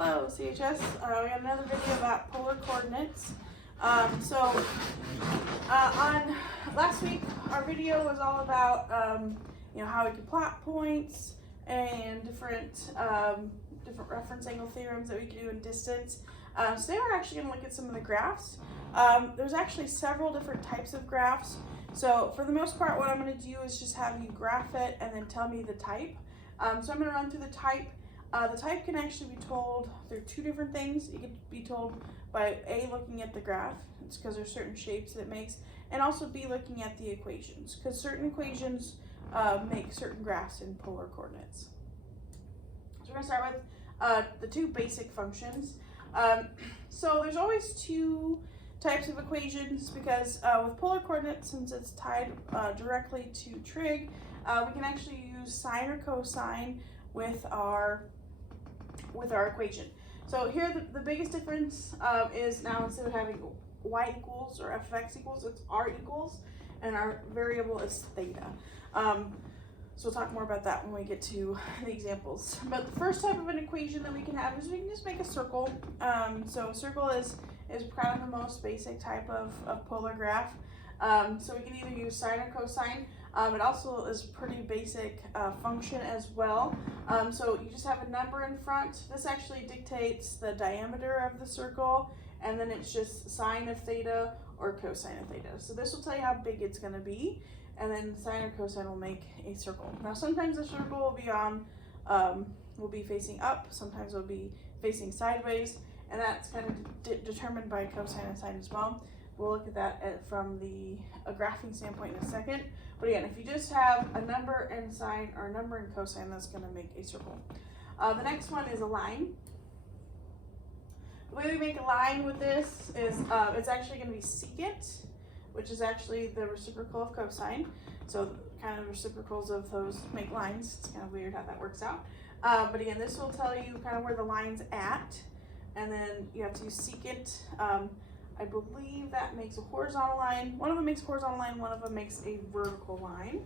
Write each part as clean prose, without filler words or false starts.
Hello, CHS. We got another video about polar coordinates. On last week, our video was all about how we could plot points and different reference angle theorems that we could do in distance. Today we're actually going to look at some of the graphs. There's actually several different types of graphs. So for the most part, what I'm going to do is just have you graph it and then tell me the type. So I'm going to run through the type. The type can actually be told through two different things. It could be told by A, looking at the graph, it's because there's certain shapes that it makes, and also B, looking at the equations, because certain equations make certain graphs in polar coordinates. So we're going to start with the two basic functions. So there's always two types of equations because with polar coordinates, since it's tied directly to trig, we can actually use sine or cosine with our equation. So here the biggest difference is now instead of having y equals or f of x equals, it's r equals, and our variable is theta. So we'll talk more about that when we get to the examples. But the first type of an equation that we can have is we can just make a circle. So a circle is kind of the most basic type of polar graph. So we can either use sine or cosine. It also is pretty basic function as well. So you just have a number in front. This actually dictates the diameter of the circle, and then it's just sine of theta or cosine of theta. So this will tell you how big it's going to be, and then sine or cosine will make a circle. Now sometimes the circle will be will be facing up, sometimes it will be facing sideways, and that's kind of determined by cosine and sine as well. We'll look at that from a graphing standpoint in a second. But again, if you just have a number and sine or a number and cosine, that's going to make a circle. The next one is a line. The way we make a line with this is it's actually going to be secant, which is actually the reciprocal of cosine. So kind of reciprocals of those make lines. It's kind of weird how that works out. But again, this will tell you kind of where the line's at. And then you have to use secant. I believe that makes a horizontal line. One of them makes a horizontal line, one of them makes a vertical line.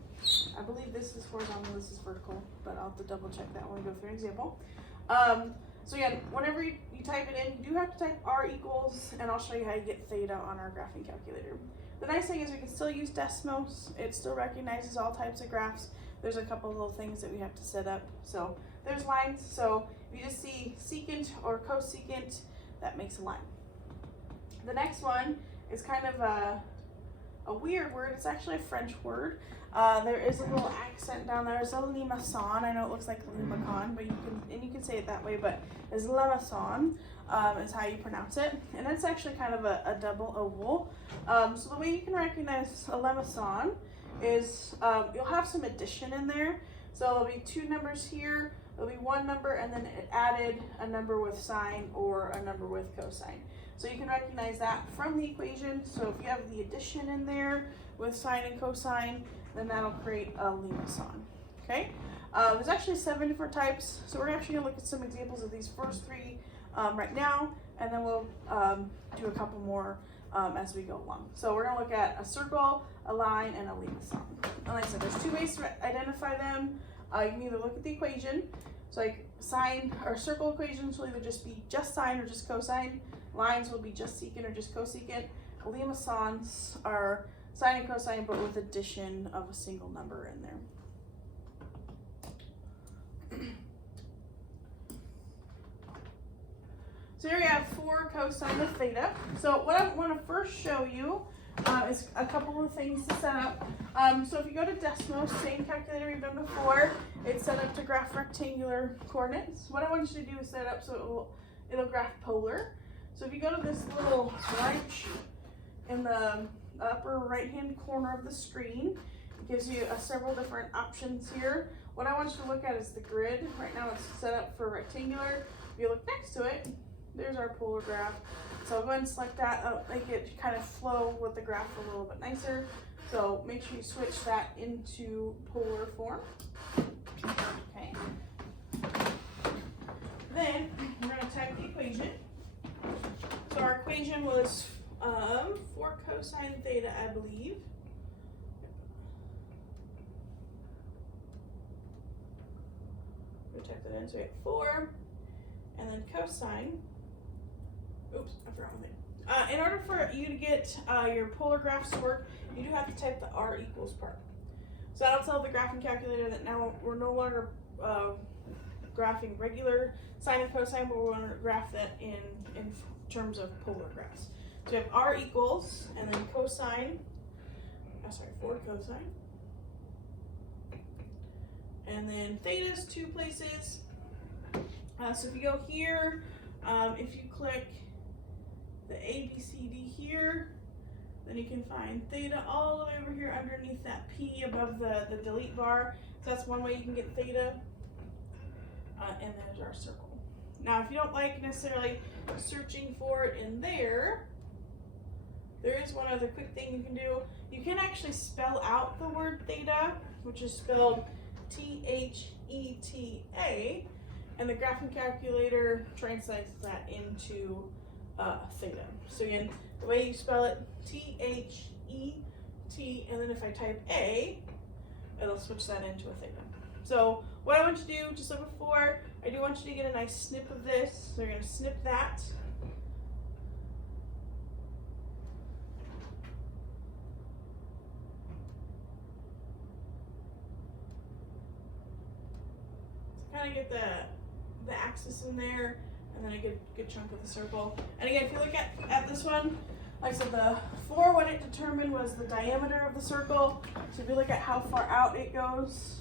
I believe this is horizontal, this is vertical, but I'll have to double check that when we go through an example. So again, whenever you type it in, you do have to type r equals, and I'll show you how you get theta on our graphing calculator. The nice thing is we can still use Desmos. It still recognizes all types of graphs. There's a couple of little things that we have to set up. So there's lines. So if you just see secant or cosecant, that makes a line. The next one is kind of a weird word. It's actually a French word. There is a little accent down there. It's a limaçon. I know it looks like limacon, but you can say it that way, but it's limaçon is how you pronounce it. And that's actually kind of a double oval. So the way you can recognize a limaçon is you'll have some addition in there. So there'll be two numbers here. There'll be one number, and then it added a number with sine or a number with cosine. So you can recognize that from the equation. So if you have the addition in there with sine and cosine, then that'll create a limaçon. Okay? There's actually 7 different types. So we're actually going to look at some examples of these first 3 right now, and then we'll do a couple more as we go along. So we're going to look at a circle, a line, and a limaçon. And like I said, there's 2 ways to identify them. You can either look at the equation. So like sine or circle equations will either just be just sine or just cosine. Lines will be just secant or just cosecant. Limaçons are sine and cosine, but with addition of a single number in there. So here we have 4 cosine of theta. So what I want to first show you is a couple of things to set up. So if you go to Desmos, same calculator we've done before, it's set up to graph rectangular coordinates. What I want you to do is set it up so it'll graph polar. So if you go to this little wrench in the upper right-hand corner of the screen, it gives you several different options here. What I want you to look at is the grid. Right now it's set up for rectangular. If you look next to it, there's our polar graph. So I'll go ahead and select that. I'll make it kind of flow with the graph a little bit nicer. So make sure you switch that into polar form. Okay. Then we're going to type the equation. So our equation was 4 cosine theta, I believe. We type that in, so we have 4 and then cosine. Oops, I forgot one thing. In order for you to get your polar graphs to work, you do have to type the r equals part. So that'll tell the graphing calculator that now we're no longer graphing regular sine and cosine, but we're going to graph that in terms of polar graphs. So we have r equals, and then cosine, for cosine. And then theta is 2 places. So if you go here, if you click the A, B, C, D here, then you can find theta all the way over here underneath that P above the delete bar. So that's one way you can get theta. And there's our circle. Now, if you don't like necessarily searching for it in there, there is one other quick thing you can do. You can actually spell out the word theta, which is spelled Theta, and the graphing calculator translates that into theta. So again, the way you spell it, Thet, and then if I type A, it'll switch that into a theta. So what I want you to do, just like before, I do want you to get a nice snip of this. So you're going to snip that. So kind of get the axis in there, and then a good chunk of the circle. And again, if you look at this one, like I said, the 4, what it determined was the diameter of the circle. So if you look at how far out it goes,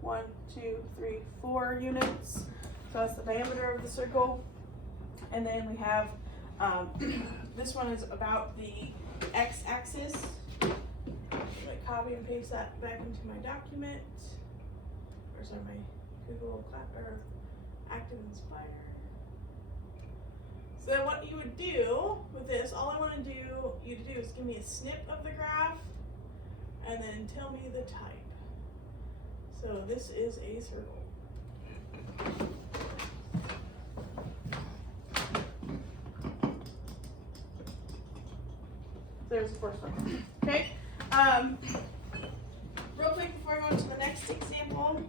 1, 2, 3, 4 units. So that's the diameter of the circle. And then we have, this one is about the x-axis. I copy and paste that back into my document. Or sorry, my Google Active Inspire. So then what you would do with this, all I want you to do is give me a snip of the graph and then tell me the type. So this is a circle. There's the first one. Okay. Real quick before I go to the next example,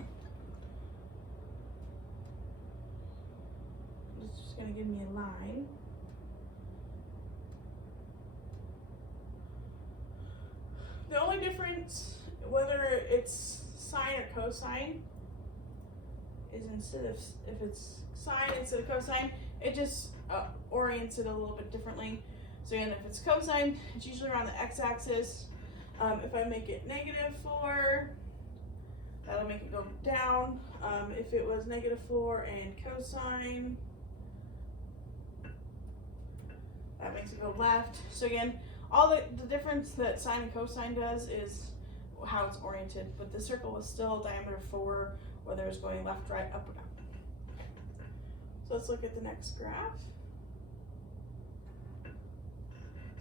it's just going to give me a line. The only difference, whether it's sine or cosine, is if it's sine instead of cosine, it just orients it a little bit differently. So again, if it's cosine, it's usually around the x-axis. If I make it -4, that'll make it go down. If it was -4 and cosine, that makes it go left. So again, all the difference that sine and cosine does is how it's oriented, but the circle is still diameter 4, whether it's going left, right, up, or down. So let's look at the next graph.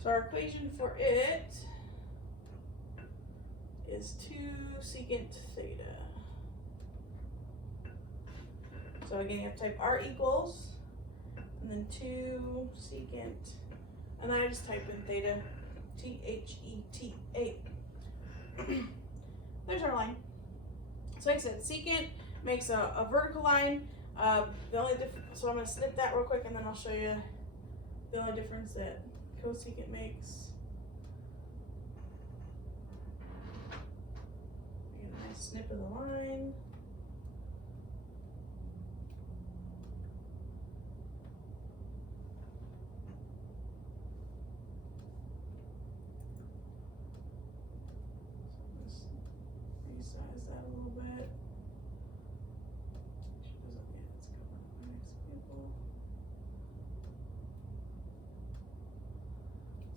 So our equation for it is 2 secant theta. So again, you have to type r equals, and then 2 secant, and then I just type in theta, Theta. There's our line. So like I said, secant makes a vertical line. The only so I'm going to snip that real quick, and then I'll show you the only difference that cosecant makes. Get a nice snip of the line. Resize that a little bit. She doesn't get it's covered by my next people.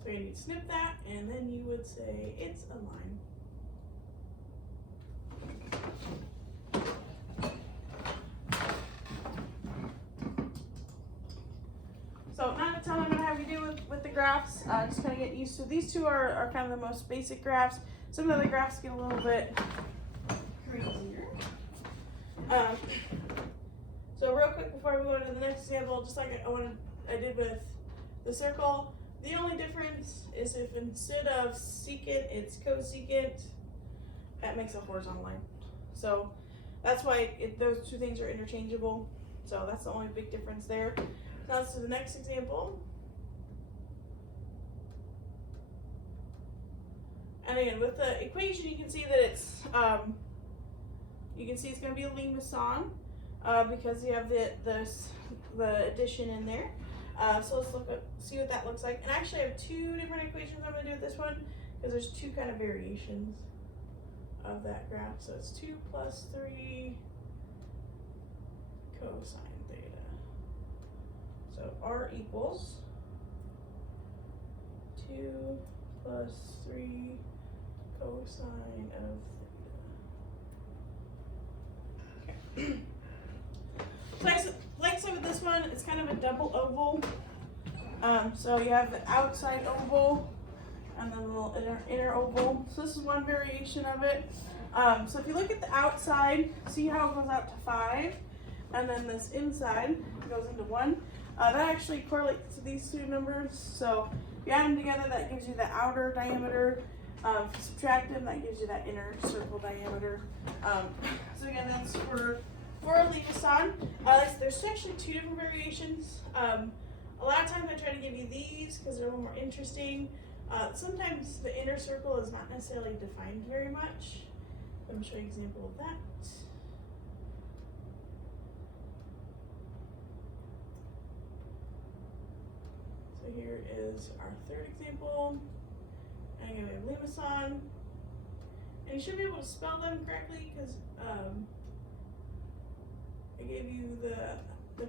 So you need to snip that, and then you would say it's a line. So not a ton I'm going to have you do with the graphs, just kind of get used to. These two are kind of the most basic graphs. Some of the graphs get a little bit crazier. So real quick before we go into the next example, just like I did with the circle, the only difference is if instead of secant, it's cosecant, that makes a horizontal line. So that's why those two things are interchangeable. So that's the only big difference there. Now let's do the next example. And again, with the equation, you can see that it's going to be a Lessson because you have the addition in there. So let's see what that looks like. And actually, I have two different equations I'm going to do with this one because there's two kind of variations of that graph. So it's 2 plus 3 cosine theta. So R equals 2 plus 3 cosine of theta. Okay. Like I said with this one, it's kind of a double oval. So you have the outside oval and then the little inner oval. So this is one variation of it. So if you look at the outside, see how it goes out to 5, and then this inside goes into 1. That actually correlates to these two numbers. So if you add them together, that gives you the outer diameter. If you subtract them, that gives you that inner circle diameter. So again, that's for a Lessson. There's actually two different variations. A lot of times I try to give you these because they're a little more interesting. Sometimes the inner circle is not necessarily defined very much. Let me show you an example of that. So here is our third example. And again, we have Lessson. And you should be able to spell them correctly because I gave you the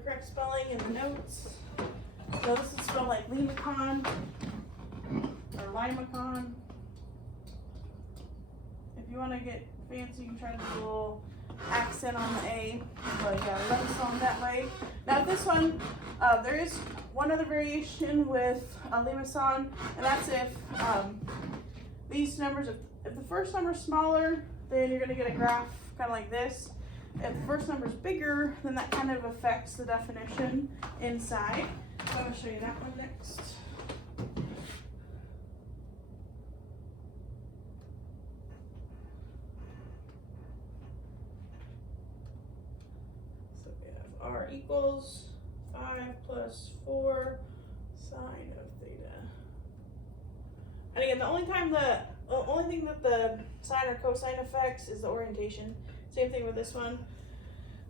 correct spelling in the notes. So this is spelled like Limacon or Limacon. If you want to get fancy, you can try to do a little accent on the A. But yeah, Lessson that way. Now this one, there is one other variation with Lessson, and that's if these numbers, if the first number is smaller, then you're going to get a graph kind of like this. If the first number is bigger, then that kind of affects the definition inside. So I'm going to show you that one next. So we have R equals 5 plus 4 sine of theta. And again, the only thing that the sine or cosine affects is the orientation. Same thing with this one.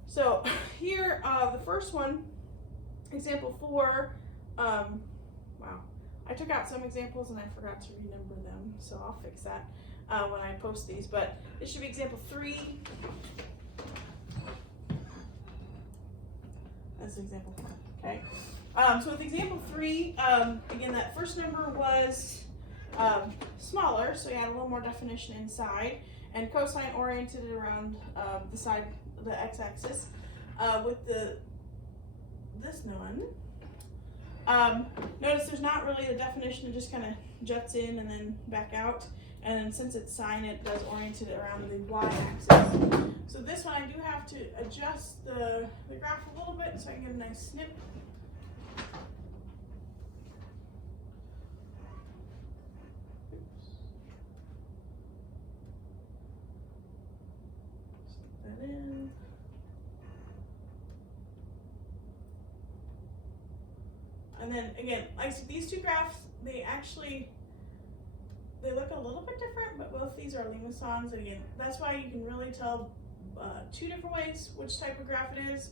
So here, the first one, example 4, wow, I took out some examples and I forgot to renumber them, so I'll fix that when I post these, but it should be example 3. That's example 4, okay? So with example 3, again, that first number was smaller, so you had a little more definition inside, and cosine oriented around the side, the x-axis. With this one, notice there's not really a definition, it just kind of juts in and then back out. And then since it's sine, it does orient it around the y-axis. So this one, I do have to adjust the graph a little bit so I can get a nice snip. Slip that in. And then again, like these two graphs, they look a little bit different, but both these are Lessons. And again, that's why you can really tell two different ways which type of graph it is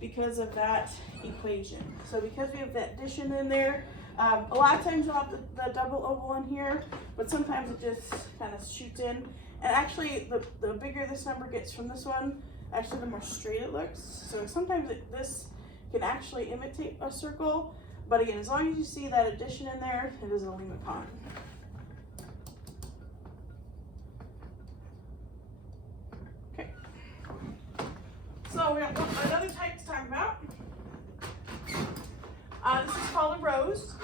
because of that equation. So because we have that addition in there, a lot of times you'll have the double oval in here, but sometimes it just kind of shoots in. And actually, the bigger this number gets from this one, actually the more straight it looks. So sometimes this can actually imitate a circle, but again, as long as you see that addition in there, it is a Limacon. Okay. So we got another type to talk about. This is called a rose.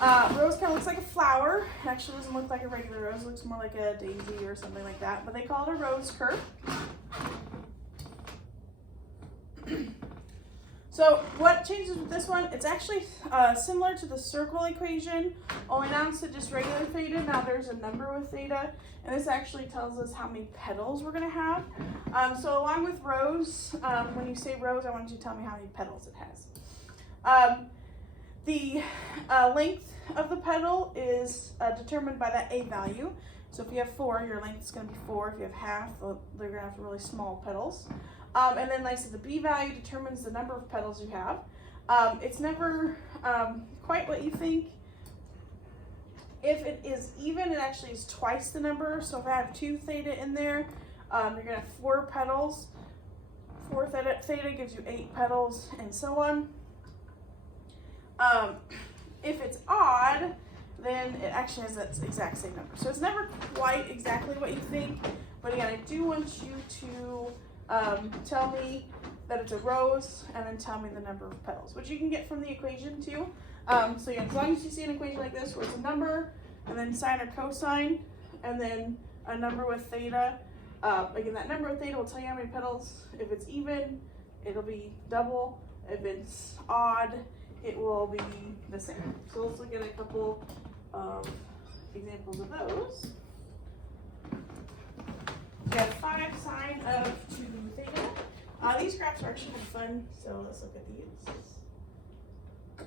Rose kind of looks like a flower. It actually doesn't look like a regular rose. It looks more like a daisy or something like that, but they call it a rose curve. So what changes with this one? It's actually similar to the circle equation, only now instead of just regular theta, now there's a number with theta, and this actually tells us how many petals we're going to have. So along with rows, when you say rows, I want you to tell me how many petals it has. The length of the petal is determined by that A value. So if you have 4, your length is going to be 4. If you have half, they're going to have really small petals. And then, like I said, the B value determines the number of petals you have. It's never quite what you think. If it is even, it actually is twice the number. So if I have 2 theta in there, you're going to have 4 petals. 4 theta gives you 8 petals, and so on. If it's odd, then it actually has that exact same number. So it's never quite exactly what you think. But again, I do want you to tell me that it's a rose, and then tell me the number of petals, which you can get from the equation too. So yeah, as long as you see an equation like this where it's a number, and then sine or cosine, and then a number with theta, again, that number with theta will tell you how many petals. If it's even, it'll be double. If it's odd, it will be the same. So let's look at a couple of examples of those. We have 5 sine of 2 theta. These graphs are actually kind of fun, so let's look at these. So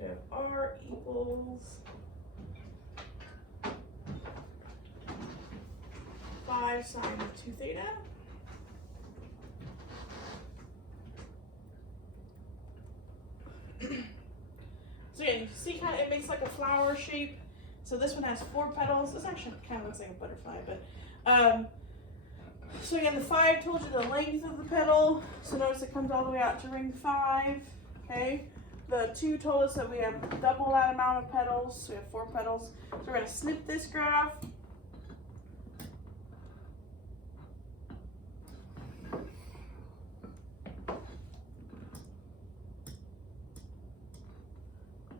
we have r equals 5 sine of 2 theta. So again, you see kind of, it makes like a flower shape. So this one has 4 petals. This actually kind of looks like a butterfly, but so again, the 5 told you the length of the petal. So notice it comes all the way out to ring 5. Okay. The 2 told us that we have double that amount of petals. So we have 4 petals. So we're going to snip this graph.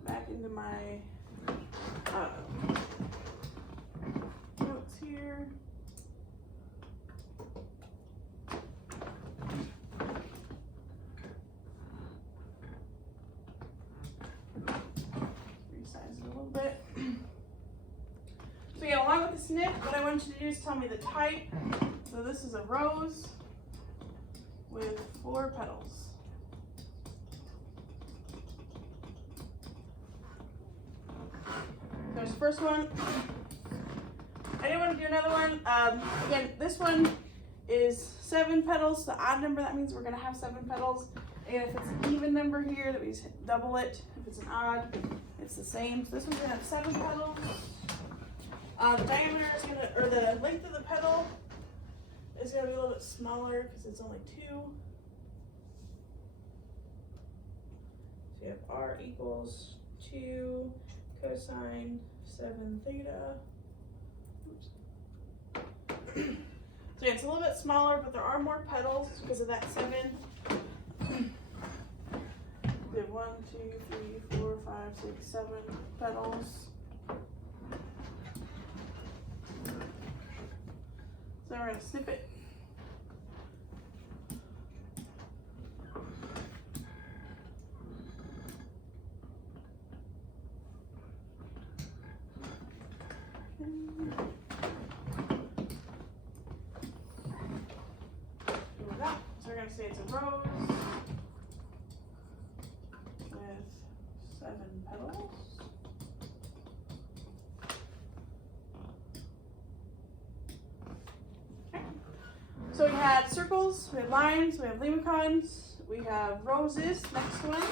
Back into my notes here. Resize it a little bit. So yeah, along with the snip, what I want you to do is tell me the type. So this is a rose with 4 petals. There's the first one. I didn't want to do another one. Again, this one is 7 petals. The odd number, that means we're going to have 7 petals. And if it's an even number here, that means double it. If it's an odd, it's the same. So this one's going to have 7 petals. The diameter is going to, or the length of the petal is going to be a little bit smaller because it's only 2. So you have r equals 2 cosine 7 theta. Oops. So yeah, it's a little bit smaller, but there are more petals because of that 7. We have 1, 2, 3, 4, 5, 6, 7 petals. So we're going to snip it. So we're going to say it's a rose with 7 petals. Okay. So we had circles, we have lines, we have lemicons, we have roses. Next one,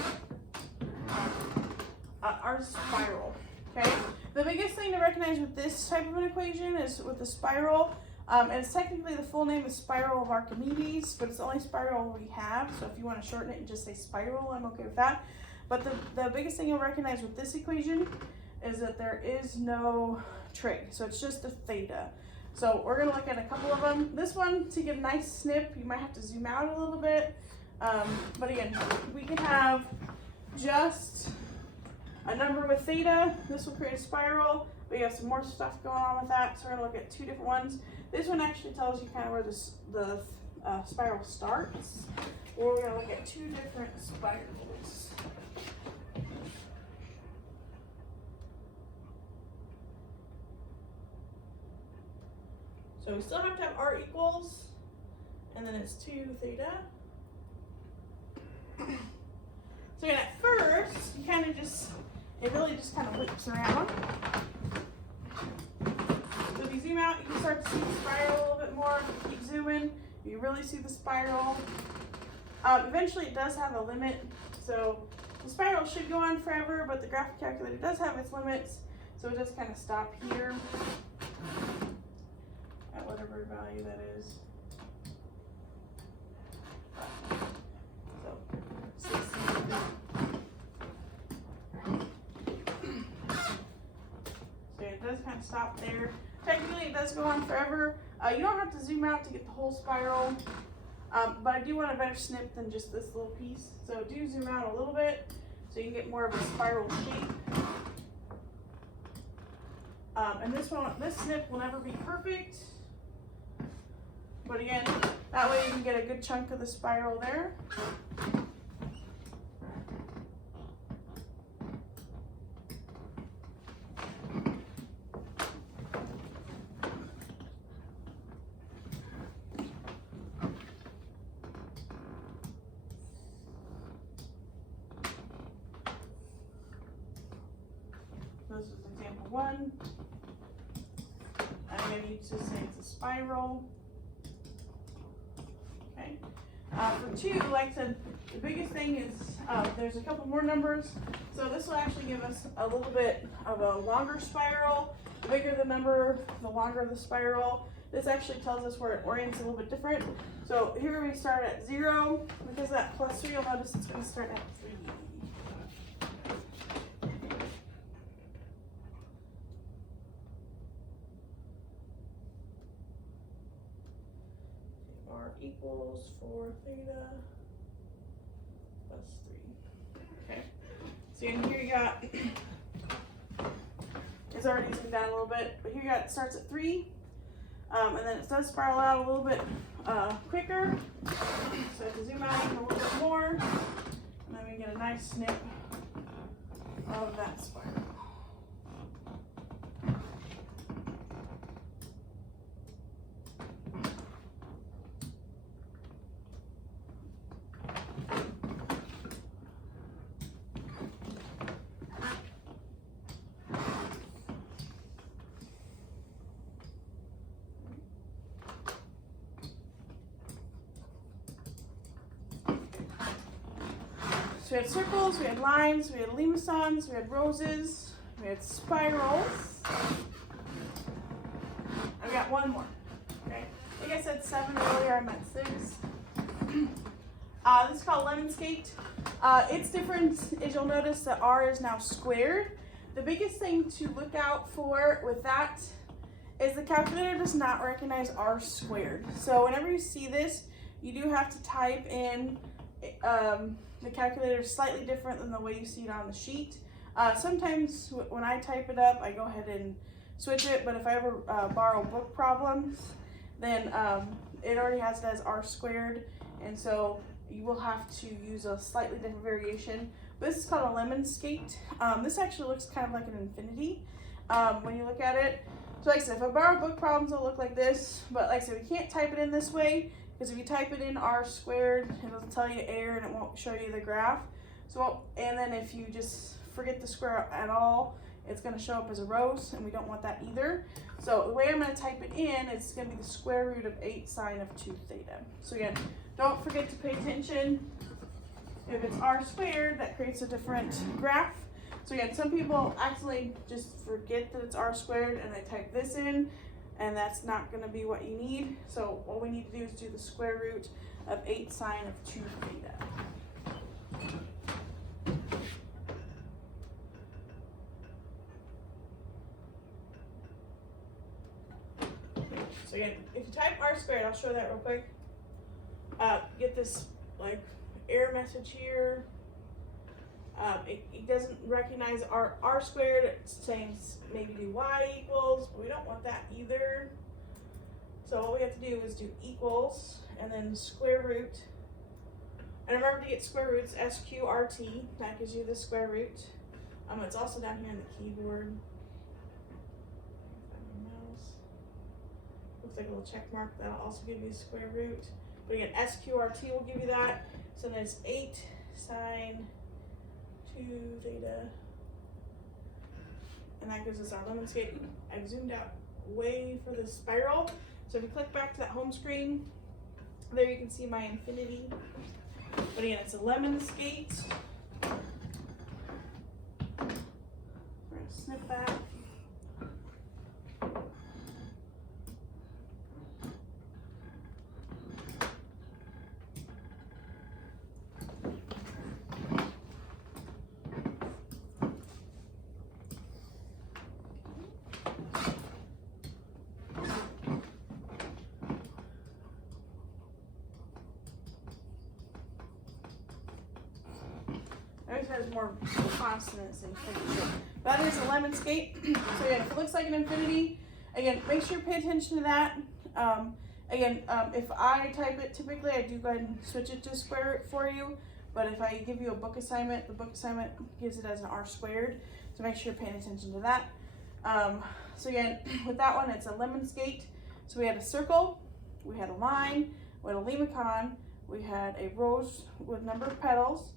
our spiral. Okay. The biggest thing to recognize with this type of an equation is with the spiral. And it's technically the full name is spiral of Archimedes, but it's the only spiral we have. So if you want to shorten it and just say spiral, I'm okay with that. But the biggest thing you'll recognize with this equation is that there is no trig. So it's just a theta. So we're going to look at a couple of them. This one, to get a nice snip, you might have to zoom out a little bit. But again, we can have just a number with theta. This will create a spiral. We have some more stuff going on with that. So we're going to look at 2 different ones. This one actually tells you kind of where the spiral starts. we're going to look at two different spirals. So we still have to have r equals, and then it's 2 theta. So again, at first, you kind of just, it really just kind of whips around. So if you zoom out, you can start to see the spiral a little bit more. If you keep zooming, you really see the spiral. Eventually, it does have a limit. So the spiral should go on forever, but the graphic calculator does have its limits. So it does kind of stop here at whatever value that is. So 60. So it does kind of stop there. Technically, it does go on forever. You don't have to zoom out to get the whole spiral, but I do want a better snip than just this little piece. So do zoom out a little bit so you can get more of a spiral shape. And this snip will never be perfect. But again, that way you can get a good chunk of the spiral there. This is example 1. I'm going to use to say it's a spiral. Okay. For 2, like I said, the biggest thing is there's a couple more numbers. So this will actually give us a little bit of a longer spiral. The bigger the number, the longer the spiral. This actually tells us where it orients a little bit different. So here we start at 0. Because of that plus 3, you'll notice it's going to start at 3. R equals 4 theta plus 3. Okay. So here you got, it's already zoomed down a little bit, but here you got it starts at 3. And then it does spiral out a little bit quicker. So I have to zoom out even a little bit more. And then we get a nice snip of that spiral. So we had circles, we had lines, we had limacons, we had roses, we had spirals. I've got one more. Okay. I think I said 7 earlier, I meant 6. This is called lemon skate. It's different as you'll notice that R is now squared. The biggest thing to look out for with that is the calculator does not recognize R squared. So whenever you see this, you do have to type in the calculator is slightly different than the way you see it on the sheet. Sometimes when I type it up, I go ahead and switch it, but if I ever borrow book problems, then it already has it as R squared, and so you will have to use a slightly different variation. This is called a lemon skate. This actually looks kind of like an infinity when you look at it. So like I said, if I borrow book problems, it'll look like this, but like I said, we can't type it in this way, because if you type it in R squared, it'll tell you error and it won't show you the graph. So, and then if you just forget the square at all, it's going to show up as a rows, and we don't want that either. So the way I'm going to type it in is going to be the square root of 8 sine of 2 theta. So again, don't forget to pay attention. If it's R squared, that creates a different graph. So again, some people accidentally just forget that it's R squared and they type this in, and that's not going to be what you need. So all we need to do is do the square root of 8 sine of 2 theta. So again, if you type R squared, I'll show that real quick. Get this like error message here. It doesn't recognize R squared. It's saying maybe do Y equals, but we don't want that either. So all we have to do is do equals and then square root And remember to get square roots, SQRT. That gives you the square root. It's also down here on the keyboard. Mouse. Looks like a little check mark. That'll also give you the square root. But again, SQRT will give you that. So then it's 8 sine 2 theta. And that gives us our lemonscape. I've zoomed out way for the spiral. So if you click back to that home screen, there you can see my infinity. But again, it's a lemonscape. We're gonna snip that. It has more consonants and things. That is a lemonscape. So again, if it looks like an infinity, again, make sure you pay attention to that. If I type it, typically I do go ahead and switch it to square root for you. But if I give you a book assignment, the book assignment gives it as an r squared. So make sure you're paying attention to that. So again, with that one, it's a lemonscape. So we had a circle, we had a line, we had a lemicon, we had a rose with number of petals,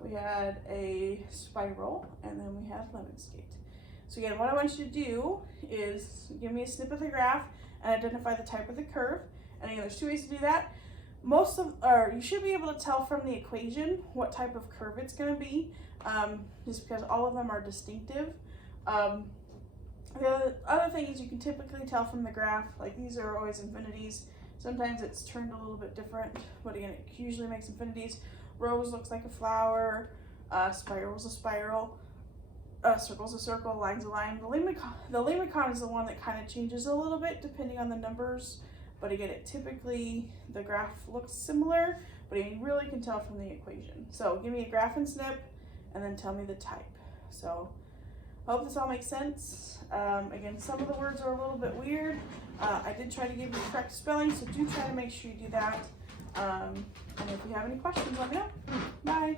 we had a spiral, and then we had lemonscape. So again, what I want you to do is give me a snip of the graph and identify the type of the curve. And again, there's two ways to do that. You should be able to tell from the equation what type of curve it's going to be, just because all of them are distinctive. The other thing is you can typically tell from the graph, like these are always infinities. Sometimes it's turned a little bit different, but again, it usually makes infinities. Rose looks like a flower, spiral's a spiral, circle's a circle, line's a line. The lemicon is the one that kind of changes a little bit depending on the numbers, but again, the graph looks similar, but you really can tell from the equation. So give me a graph and snip, and then tell me the type. So I hope this all makes sense. Again, some of the words are a little bit weird. I did try to give you correct spelling, so do try to make sure you do that. And if you have any questions, let me know. Bye.